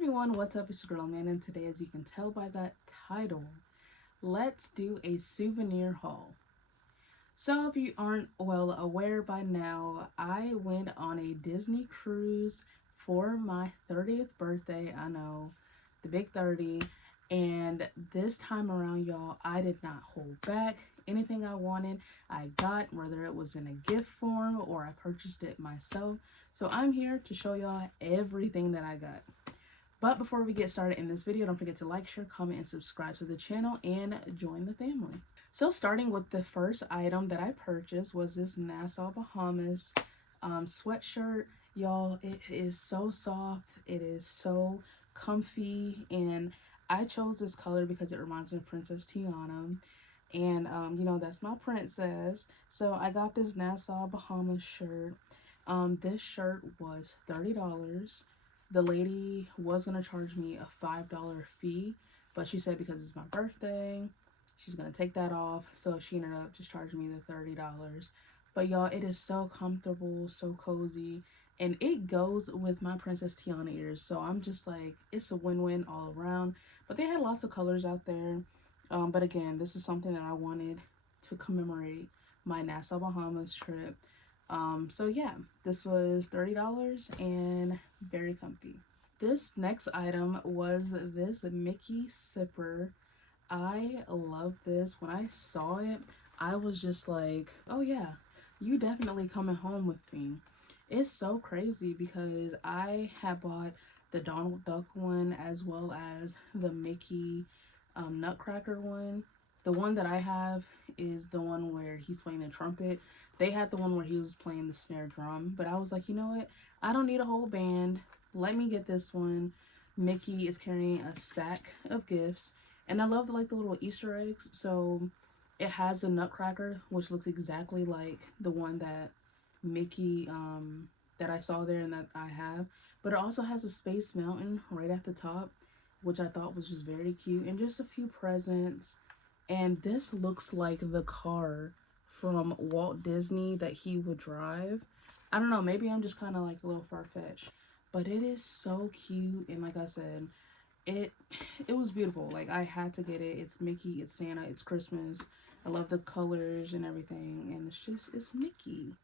everyone, what's up? It's your girl Man, and today, as you can tell by that title, let's do a souvenir haul. So if you aren't well aware by now, I went on a Disney cruise for my 30th birthday. I know, the big 30. And this time around, y'all, I did not hold back. Anything I wanted, I got, whether it was in a gift form or I purchased it myself. So I'm here to show y'all everything that I got. But before we get started in this video, don't forget to like, share, comment, and subscribe to the channel and join the family. So starting with the first item that I purchased was this Nassau Bahamas sweatshirt. Y'all, it is so soft. It is so comfy. And I chose this color because it reminds me of Princess Tiana. And, that's my princess. So I got this Nassau Bahamas shirt. This shirt was $30. The lady was going to charge me a $5 fee, but she said because it's my birthday, she's going to take that off. So she ended up just charging me the $30. But y'all, it is so comfortable, so cozy, and it goes with my Princess Tiana ears. So I'm just like, it's a win-win all around. But they had lots of colors out there. But again, this is something that I wanted to commemorate my Nassau Bahamas trip. So yeah, this was $30 and very comfy. This next item was this Mickey sipper. I love this. When I saw it, I was just like, oh yeah, you definitely coming home with me. It's so crazy because I had bought the Donald Duck one as well as the Mickey Nutcracker one. The one that I have is the one where he's playing the trumpet. They had the one where he was playing the snare drum. But I was like, you know what? I don't need a whole band. Let me get this one. Mickey is carrying a sack of gifts. And I love like the little Easter eggs. So it has a nutcracker, which looks exactly like the one that Mickey, that I saw there and that I have. But it also has a space mountain right at the top, which I thought was just very cute. And just a few presents. And this looks like the car from Walt Disney that he would drive. I don't know, maybe I'm just kind of like a little far-fetched, but it is so cute. And like I said, it was beautiful. Like, I had to get it. It's Mickey, it's Santa, it's Christmas. I love the colors and everything, and it's Mickey.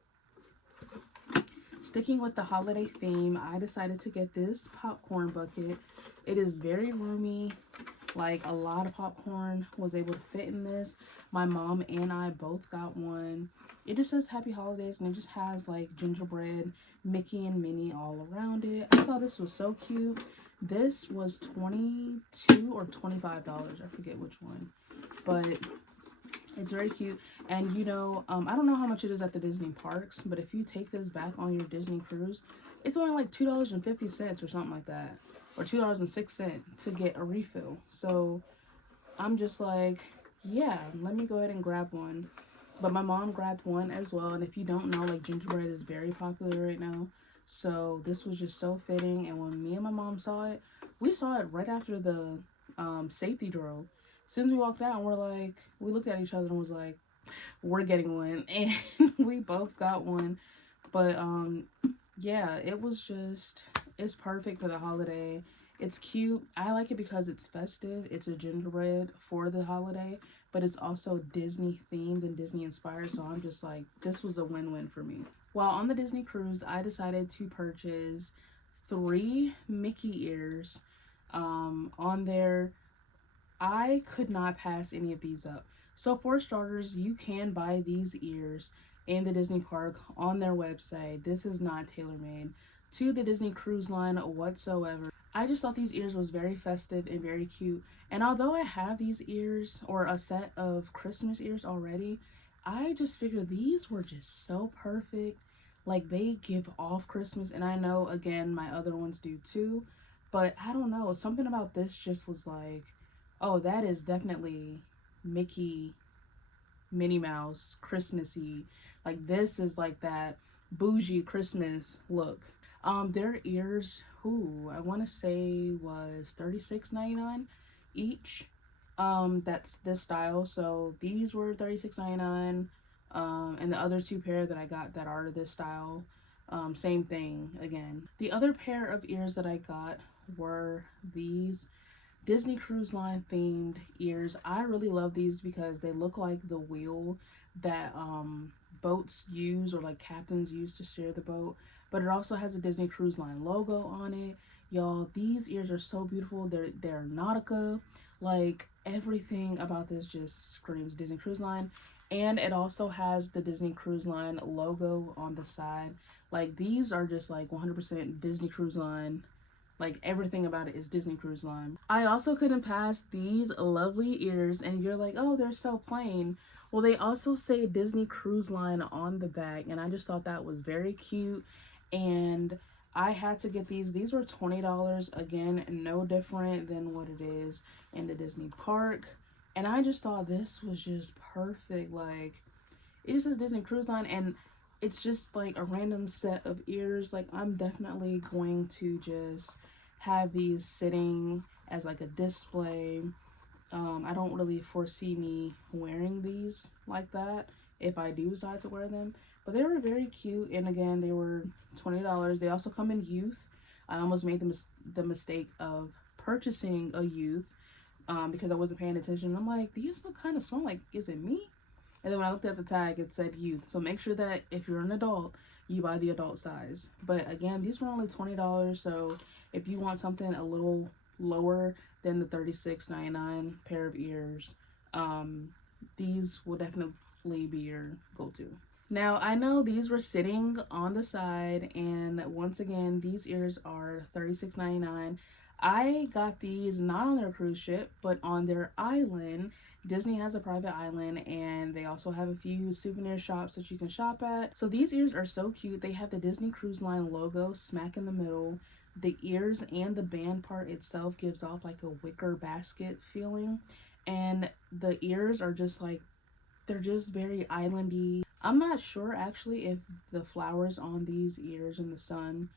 Sticking with the holiday theme, I decided to get this popcorn bucket. It is very roomy. Like, a lot of popcorn was able to fit in this. My mom and I both got one. It just says Happy Holidays, and it just has like gingerbread, Mickey and Minnie all around it. I thought this was so cute. This was $22 or $25. I forget which one. But it's very cute. And I don't know how much it is at the Disney parks, but if you take this back on your Disney cruise, it's only like $2.50 or something like that, or $2.06 to get a refill. So I'm just like, yeah, let me go ahead and grab one. But my mom grabbed one as well. And if you don't know, like, gingerbread is very popular right now. So this was just so fitting. And when me and my mom saw it, we saw it right after the safety drill. As soon as we walked out, we looked at each other and was like, we're getting one. And we both got one. But yeah, it's perfect for the holiday. It's cute. I like it because it's festive. It's a gingerbread for the holiday, but it's also Disney themed and Disney inspired. So I'm just like, this was a win-win for me. While on the Disney cruise, I decided to purchase 3 Mickey ears. On there, I could not pass any of these up. So for starters, you can buy these ears in the Disney park on their website. This is not tailor-made to the Disney Cruise Line whatsoever. I just thought these ears was very festive and very cute. And although I have these ears, or a set of Christmas ears already, I just figured these were just so perfect. Like, they give off Christmas, and I know, again, my other ones do too. But I don't know, something about this just was like, oh, that is definitely Mickey, Minnie Mouse, Christmassy. Like, this is like that bougie Christmas look. Their ears, I want to say was $36.99 each. That's this style. So these were $36.99. And the other 2 pair that I got that are this style, same thing again. The other pair of ears that I got were these Disney Cruise Line themed ears. I really love these because they look like the wheel that boats use, or like captains use to steer the boat, but it also has a Disney Cruise Line logo on it. Y'all, these ears are so beautiful. They're Nautica. Like, everything about this just screams Disney Cruise Line. And it also has the Disney Cruise Line logo on the side. Like, these are just like 100% Disney Cruise Line. Like, everything about it is Disney Cruise Line. I also couldn't pass these lovely ears, and you're like, oh, they're so plain. Well, they also say Disney Cruise Line on the back, and I just thought that was very cute. And I had to get these. These were $20. Again, no different than what it is in the Disney park. And I just thought this was just perfect. Like, it just says Disney Cruise Line, and it's just like a random set of ears. Like, I'm definitely going to just have these sitting as like a display. I don't really foresee me wearing these like that if I do decide to wear them, but they were very cute. And again, they were $20. They also come in youth. I almost made the mistake of purchasing a youth because I wasn't paying attention. I'm like, these look kind of small. Like, is it me? And then when I looked at the tag, it said youth. So make sure that if you're an adult, you buy the adult size. But again, these were only $20. So if you want something a little lower than the $36.99 pair of ears, these will definitely be your go-to. Now, I know these were sitting on the side, and once again, these ears are $36.99. I got these not on their cruise ship, but on their island. Disney has a private island, and they also have a few souvenir shops that you can shop at. So these ears are so cute. They have the Disney Cruise Line logo smack in the middle. The ears and the band part itself gives off like a wicker basket feeling. And the ears are just like, they're just very islandy. I'm not sure actually if the flowers on these ears in the sun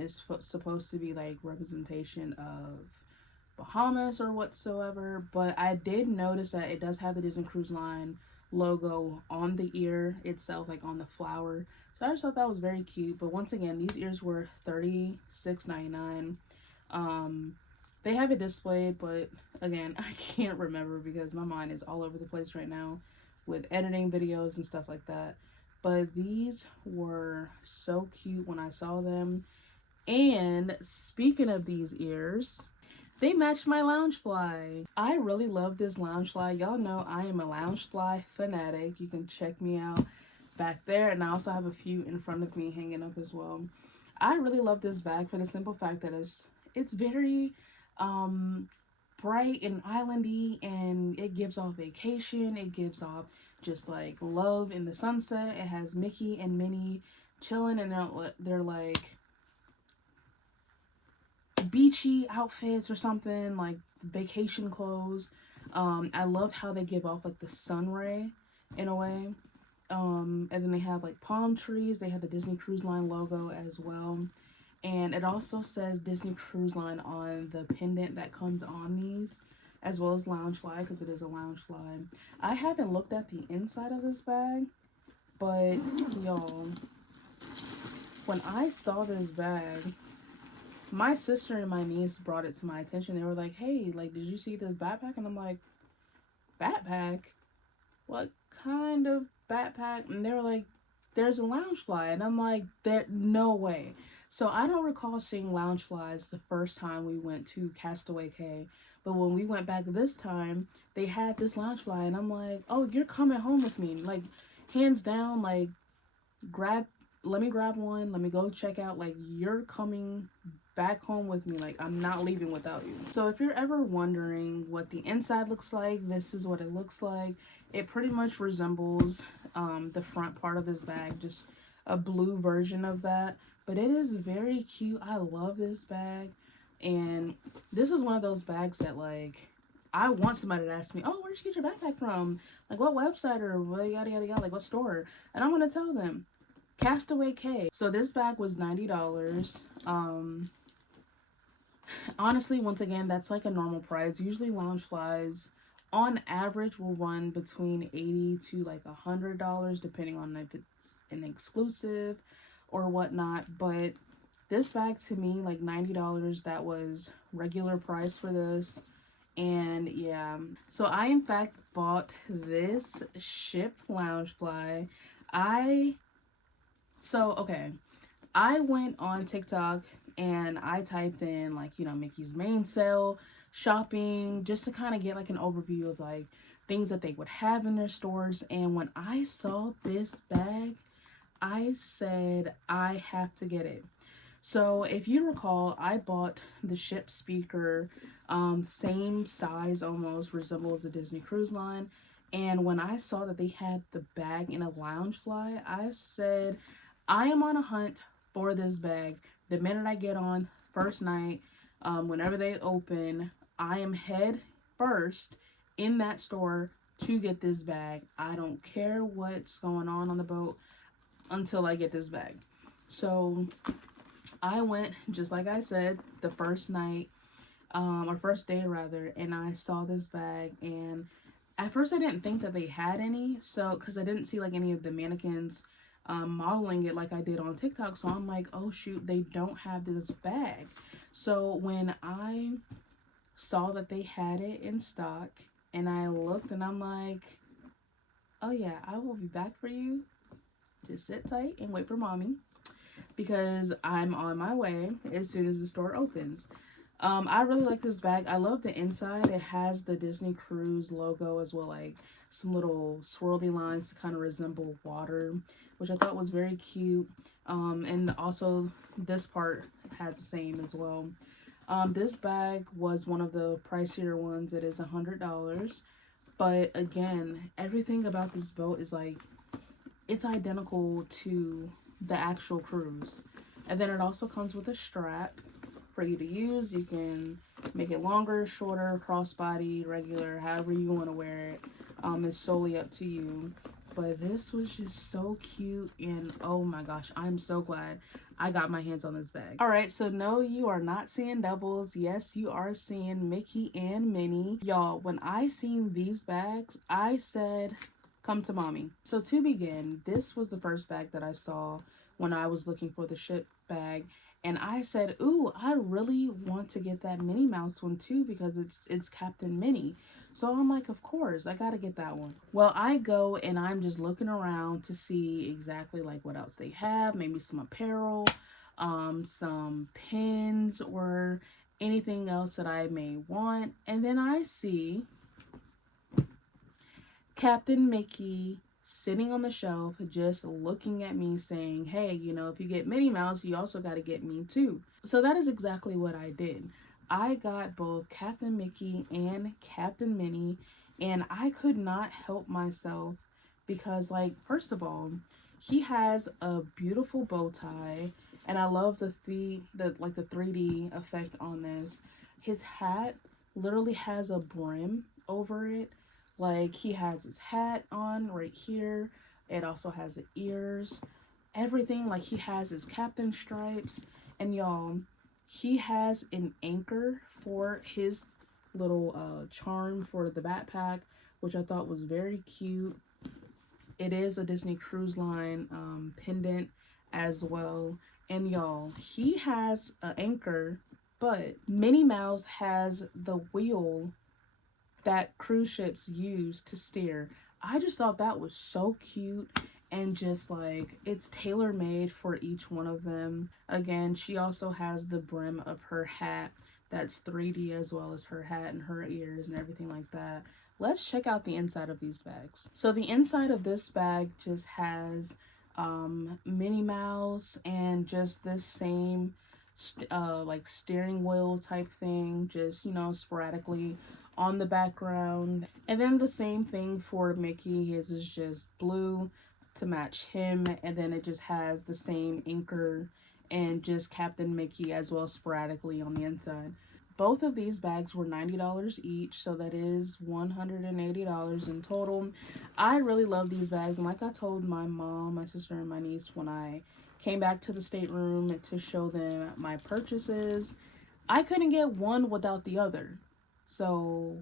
is supposed to be like representation of Bahamas or whatsoever, but I did notice that it does have the Disney Cruise Line logo on the ear itself, like on the flower. So I just thought that was very cute. But once again, these ears were $36.99. They have it displayed, but again, I can't remember because my mind is all over the place right now with editing videos and stuff like that. But these were so cute when I saw them. And speaking of these ears, they matched my Loungefly. I really love this Loungefly. Y'all know I am a Loungefly fanatic. You can check me out back there. And I also have a few in front of me hanging up as well. I really love this bag for the simple fact that it's very bright and islandy, and it gives off vacation. It gives off just like love in the sunset. It has Mickey and Minnie chilling, and they're like beachy outfits or something, like vacation clothes. I love how they give off like the sun ray in a way. And then they have like palm trees. They have the Disney Cruise Line logo as well. And it also says Disney Cruise Line on the pendant that comes on these, as well as Loungefly, because it is a Loungefly. I haven't looked at the inside of this bag, but y'all, when I saw this bag, my sister and my niece brought it to my attention. They were like, hey, like, did you see this backpack? And I'm like, backpack? What kind of backpack? And they were like, there's a Loungefly. And I'm like, no way. So I don't recall seeing Loungeflies the first time we went to Castaway Cay. But when we went back this time, they had this Loungefly. And I'm like, oh, you're coming home with me. Like, hands down, like, let me grab one. Let me go check out. Like, you're coming back home with me. Like, I'm not leaving without you. So if you're ever wondering what the inside looks like, this is what it looks like. It pretty much resembles the front part of this bag, just a blue version of that. But it is very cute. I love this bag. And this is one of those bags that, like, I want somebody to ask me, oh, where did you get your backpack from? Like, what website or what, yada, yada, yada, like, what store? And I'm going to tell them, Castaway Cay. So this bag was $90. Honestly, once again, that's like a normal price. Usually Loungeflies on average will run between $80 to like $100, depending on if it's an exclusive or whatnot. But This bag to me, like $90, that was regular price for this. And yeah, so I in fact bought this ship loungefly. I okay, I went on TikTok and I typed in, like, you know, Mickey's main sale shopping, just to kind of get like an overview of like things that they would have in their stores. And when I saw this bag, I said I have to get it. So if you recall, I bought the ship speaker, same size, almost resembles a Disney Cruise Line. And when I saw that they had the bag in a Loungefly, I said, I am on a hunt for this bag. The minute I get on, first night, whenever they open, I am head first in that store to get this bag. I don't care what's going on the boat until I get this bag. So I went, just like I said, the first night, or first day rather, and I saw this bag. And at first I didn't think that they had any, so because I didn't see like any of the mannequins modeling it like I did on TikTok. So I'm like, oh shoot, they don't have this bag. So when I saw that they had it in stock, and I looked, and I'm like, oh yeah, I will be back for you. Just sit tight and wait for mommy, because I'm on my way as soon as the store opens. I really like this bag. I love the inside. It has the Disney Cruise logo, as well, like some little swirly lines to kind of resemble water, which I thought was very cute. And also this part has the same as well. This bag was one of the pricier ones. It is $100. But again, everything about this boat is like, it's identical to the actual cruise. And then it also comes with a strap for you to use. You can make it longer, shorter, crossbody, regular, however you want to wear it. It's solely up to you. But this was just so cute, and oh my gosh, I'm so glad I got my hands on this bag. Alright, so no, you are not seeing doubles. Yes, you are seeing Mickey and Minnie. Y'all, when I seen these bags, I said, come to mommy. So to begin, this was the first bag that I saw when I was looking for the ship bag. And I said, ooh, I really want to get that Minnie Mouse one too, because it's Captain Minnie. So I'm like, of course, I gotta get that one. Well, I go and I'm just looking around to see exactly like what else they have. Maybe some apparel, some pins, or anything else that I may want. And then I see Captain Mickey sitting on the shelf, just looking at me saying, hey, you know, if you get Minnie Mouse, you also got to get me too. So that is exactly what I did. I got both Captain Mickey and Captain Minnie, and I could not help myself because, like, first of all, he has a beautiful bow tie, and I love the 3D effect on this. His hat literally has a brim over it. Like, he has his hat on right here. It also has the ears. Everything. Like, he has his captain stripes. And y'all, he has an anchor for his little charm for the backpack, which I thought was very cute. It is a Disney Cruise Line pendant as well. And y'all, he has an anchor, but Minnie Mouse has the wheel that cruise ships use to steer. I just thought that was so cute, and just like, it's tailor-made for each one of them. Again, she also has the brim of her hat that's 3D, as well as her hat and her ears and everything like that. Let's check out the inside of these bags. So the inside of this bag just has Minnie Mouse and just this same like steering wheel type thing, just, you know, sporadically on the background. And then the same thing for Mickey. His is just blue to match him, and then it just has the same anchor and just Captain Mickey as well, sporadically on the inside. Both of these bags were $90 each, so that is $180 in total. I really love these bags, and like I told my mom, my sister, and my niece when I came back to the stateroom to show them my purchases, I couldn't get one without the other. So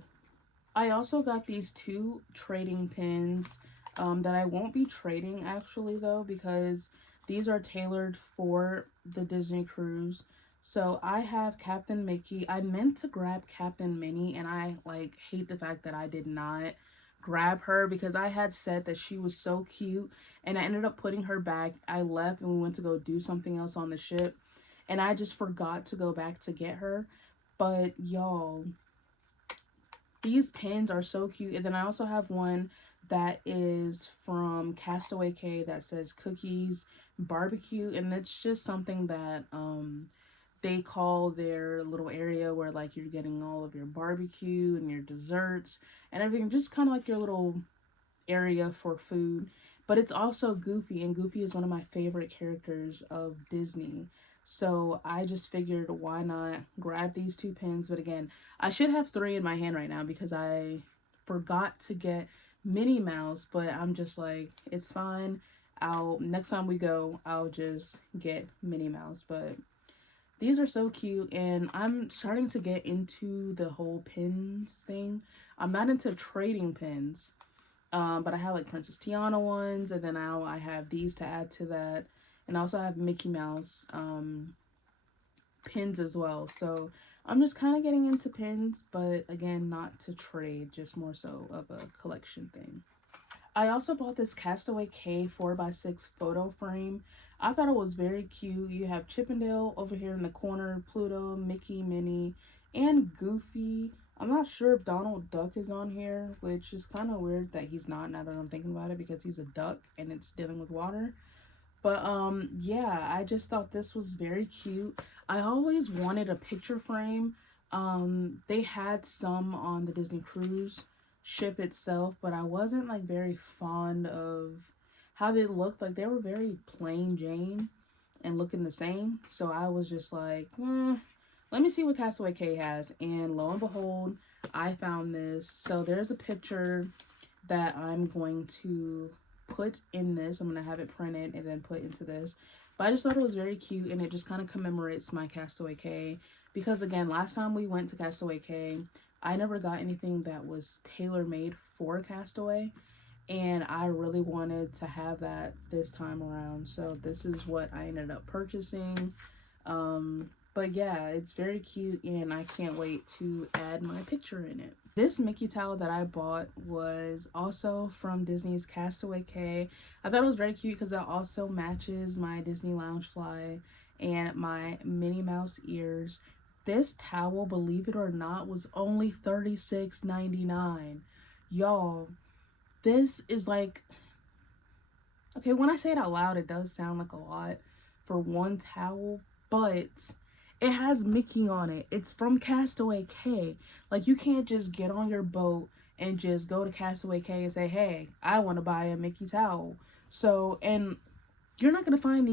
I also got these two trading pins that I won't be trading actually though, because these are tailored for the Disney cruise. So I have Captain Mickey. I meant to grab Captain Minnie, and I like hate the fact that I did not grab her because I had said that she was so cute, and I ended up putting her back. I left and we went to go do something else on the ship, and I just forgot to go back to get her. But y'all, these pins are so cute. And then I also have one that is from Castaway K that says cookies barbecue, and it's just something that they call their little area where like you're getting all of your barbecue and your desserts and everything, just kind of like your little area for food. But it's also Goofy, and Goofy is one of my favorite characters of Disney. So I just figured why not grab these two pins. But again, I should have three in my hand right now because I forgot to get Minnie Mouse, but I'm just like, it's fine. I'll next time we go, I'll just get Minnie Mouse. But these are so cute, and I'm starting to get into the whole pins thing. I'm not into trading pins, but I have like Princess Tiana ones, and then now I have these to add to that. And I also have Mickey Mouse pins as well. So I'm just kind of getting into pins, but again, not to trade, just more so of a collection thing. I also bought this Castaway K 4x6 photo frame. I thought it was very cute. You have Chippendale over here in the corner, Pluto, Mickey, Minnie, and Goofy. I'm not sure if Donald Duck is on here, which is kind of weird that he's not now that I'm thinking about it because he's a duck and it's dealing with water. But yeah, I just thought this was very cute. I always wanted a picture frame. They had some on the Disney cruise ship itself, but I wasn't like very fond of how they looked. Like they were very plain Jane and looking the same. So I was just like, let me see what Castaway K has. And lo and behold, I found this. So there's a picture that I'm going to put in this. I'm going to have it printed and then put into this. But I just thought it was very cute, and it just kind of commemorates my Castaway K. Because again, last time we went to Castaway K, I never got anything that was tailor-made for Castaway. And I really wanted to have that this time around. So this is what I ended up purchasing. But yeah, it's very cute, and I can't wait to add my picture in it. This Mickey towel that I bought was also from Disney's Castaway K. I thought it was very cute because it also matches my Disney Loungefly and my Minnie Mouse ears. This towel, believe it or not, was only $36.99. Y'all, this is like, okay, when I say it out loud, it does sound like a lot for one towel, but it has Mickey on it. It's from Castaway K. Like, you can't just get on your boat and just go to Castaway K and say, hey, I want to buy a Mickey towel. So, and you're not going to find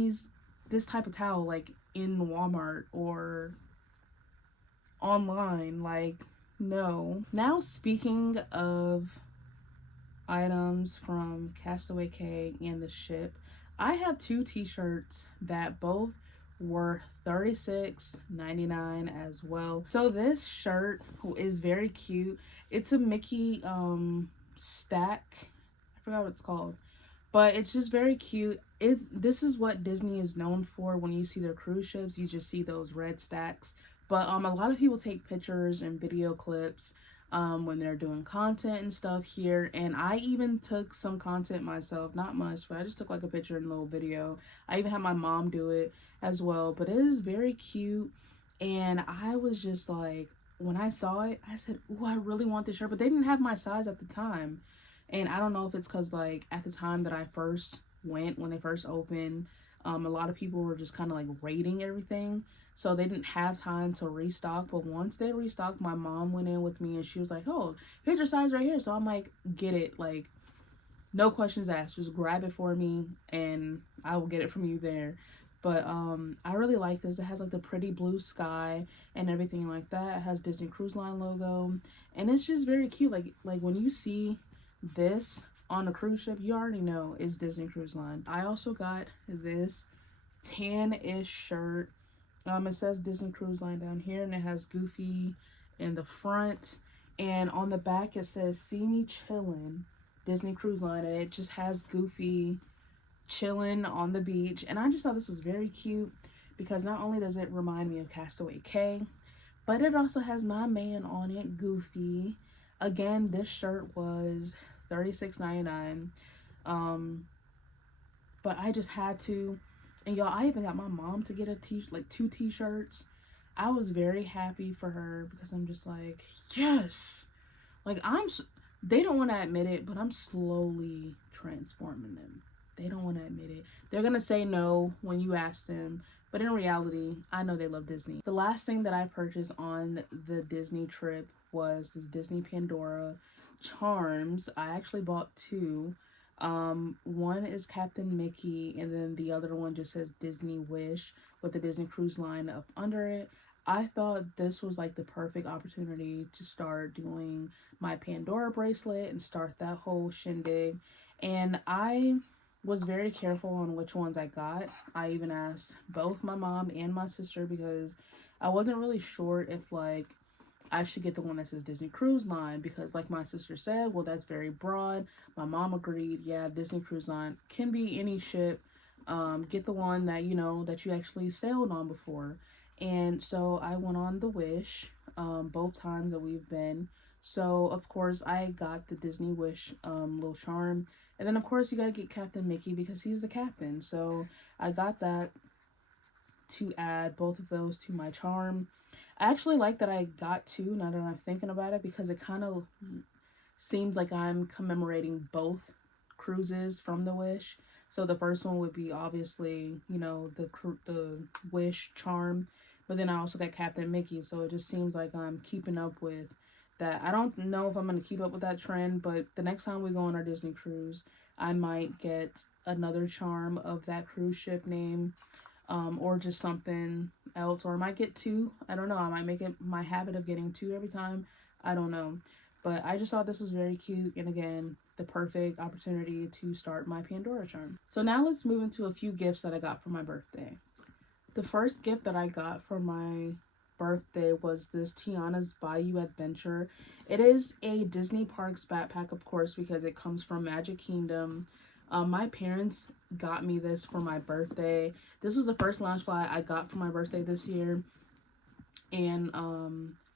this type of towel, like, in Walmart or online. Like, no. Now, speaking of items from Castaway K and the ship, I have two t-shirts that both were $36.99 as well. So this shirt is very cute. It's a Mickey stack. I forgot what it's called, but it's just very cute. This is what Disney is known for. When you see their cruise ships, you just see those red stacks. But a lot of people take pictures and video clips when they're doing content and stuff here, and I even took some content myself, not much, but I just took like a picture and a little video. I even had my mom do it as well. But it is very cute, and I was just like, when I saw it, I said, oh, I really want this shirt, but they didn't have my size at the time. And I don't know if it's because like at the time that I first went, when they first opened, a lot of people were just kind of like rating everything, so they didn't have time to restock. But once they restocked, my mom went in with me and she was like, oh, here's your size right here. So I'm like, get it, like, no questions asked, just grab it for me and I will get it from you there. But I really like this. It has like the pretty blue sky and everything like that. It has Disney Cruise Line logo, and it's just very cute. Like when you see this on a cruise ship, you already know it's Disney Cruise Line. I also got this tan-ish shirt. It says Disney Cruise Line down here, and it has Goofy in the front, and on the back it says "See Me Chillin', Disney Cruise Line," and it just has Goofy chilling on the beach. And I just thought this was very cute because not only does it remind me of Castaway K, but it also has my man on it, Goofy. Again, this shirt was $36.99. Um, but I just had to. And y'all, I even got my mom to get like 2 t-shirts. I was very happy for her because I'm just like, yes. Like they don't want to admit it, but I'm slowly transforming them. They don't want to admit it. They're going to say no when you ask them, but in reality, I know they love Disney. The last thing that I purchased on the Disney trip was this Disney Pandora charms. I actually bought 2. One is Captain Mickey, and then the other one just says Disney Wish with the Disney Cruise Line up under it. I thought this was like the perfect opportunity to start doing my Pandora bracelet and start that whole shindig. And I was very careful on which ones I got. I even asked both my mom and my sister because I wasn't really sure if like I should get the one that says Disney Cruise Line because like my sister said, well, that's very broad. My mom agreed, yeah, Disney Cruise Line can be any ship. Get the one that that you actually sailed on before. And so I went on the Wish both times that we've been. So of course I got the Disney Wish little charm. And then of course you gotta get Captain Mickey because he's the captain. So I got that to add both of those to my charm. I actually like that I got 2 now that I'm thinking about it because it kind of seems like I'm commemorating both cruises from the Wish. So the first one would be obviously, the Wish charm, but then I also got Captain Mickey, so it just seems like I'm keeping up with that. I don't know if I'm going to keep up with that trend, but the next time we go on our Disney cruise, I might get another charm of that cruise ship name, or just something else, or I might get 2. I don't know. I might make it my habit of getting 2 every time. I don't know. But I just thought this was very cute, and again, the perfect opportunity to start my Pandora charm. So now let's move into a few gifts that I got for my birthday. The first gift that I got for my birthday was this Tiana's Bayou Adventure. It is a Disney Parks backpack, of course, because it comes from Magic Kingdom. My parents got me this for my birthday. This was the first Loungefly I got for my birthday this year, and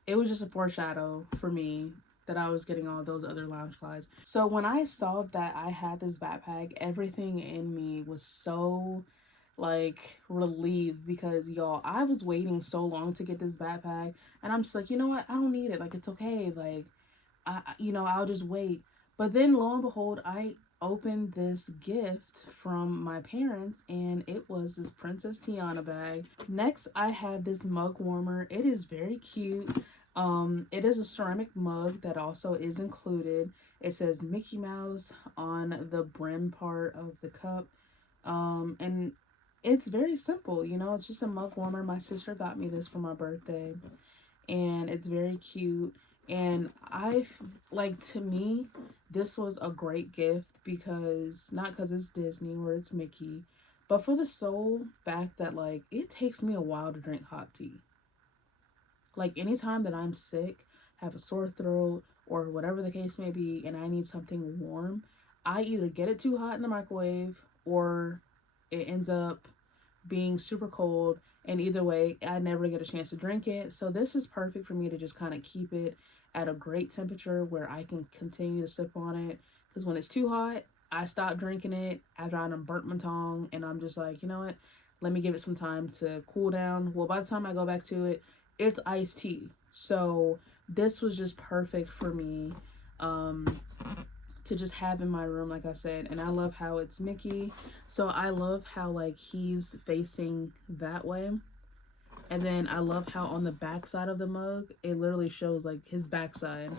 it was just a foreshadow for me that I was getting all those other Loungeflies. So when I saw that I had this backpack, everything in me was so like relieved because y'all, I was waiting so long to get this backpack, and I'm just like, you know what, I don't need it, like it's okay, like I'll just wait. But then lo and behold, I opened this gift from my parents, and it was this Princess Tiana bag. Next, I have this mug warmer. It is very cute. It is a ceramic mug that also is included. It says Mickey Mouse on the brim part of the cup. And it's very simple, it's just a mug warmer. My sister got me this for my birthday, and it's very cute. And to me, this was a great gift because, not because it's Disney or it's Mickey, but for the sole fact that, like, it takes me a while to drink hot tea. Like, anytime that I'm sick, have a sore throat, or whatever the case may be, and I need something warm, I either get it too hot in the microwave, or it ends up being super cold, and either way, I never get a chance to drink it. So this is perfect for me to just kind of keep it at a great temperature where I can continue to sip on it. Because when it's too hot, I stop drinking it after I done burnt my tongue, and I'm just like, you know what? Let me give it some time to cool down. Well, by the time I go back to it, it's iced tea. So this was just perfect for me to just have in my room, like I said. And I love how it's Mickey. So I love how, like, he's facing that way. And then I love how on the back side of the mug, it literally shows, like, his backside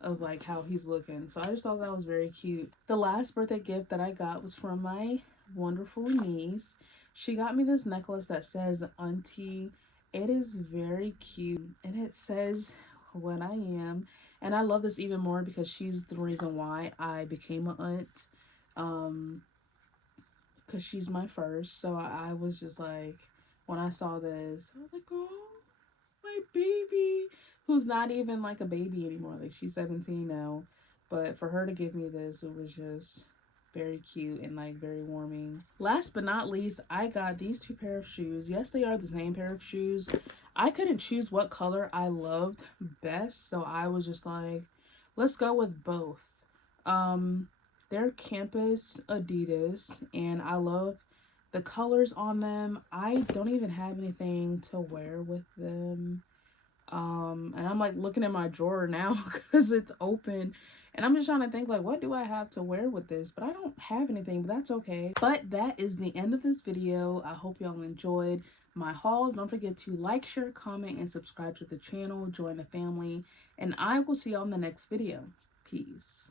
of, like, how he's looking. So I just thought that was very cute. The last birthday gift that I got was from my wonderful niece. She got me this necklace that says Auntie. It is very cute, and it says what I am. And I love this even more because she's the reason why I became an aunt. Because she's my first. So I was just like, when I saw this, I was like, oh, my baby, who's not even like a baby anymore. Like, she's 17 now. But for her to give me this, it was just very cute and like very warming. Last but not least, I got these two pair of shoes. Yes, they are the same pair of shoes. I couldn't choose what color I loved best, so I was just like, let's go with both. Um, they're campus Adidas, and I love the colors on them. I don't even have anything to wear with them. And I'm like looking at my drawer now because it's open, and I'm just trying to think like, what do I have to wear with this? But I don't have anything, but that's okay. But that is the end of this video. I hope y'all enjoyed my haul. Don't forget to like, share, comment, and subscribe to the channel. Join the family, and I will see y'all in the next video. Peace.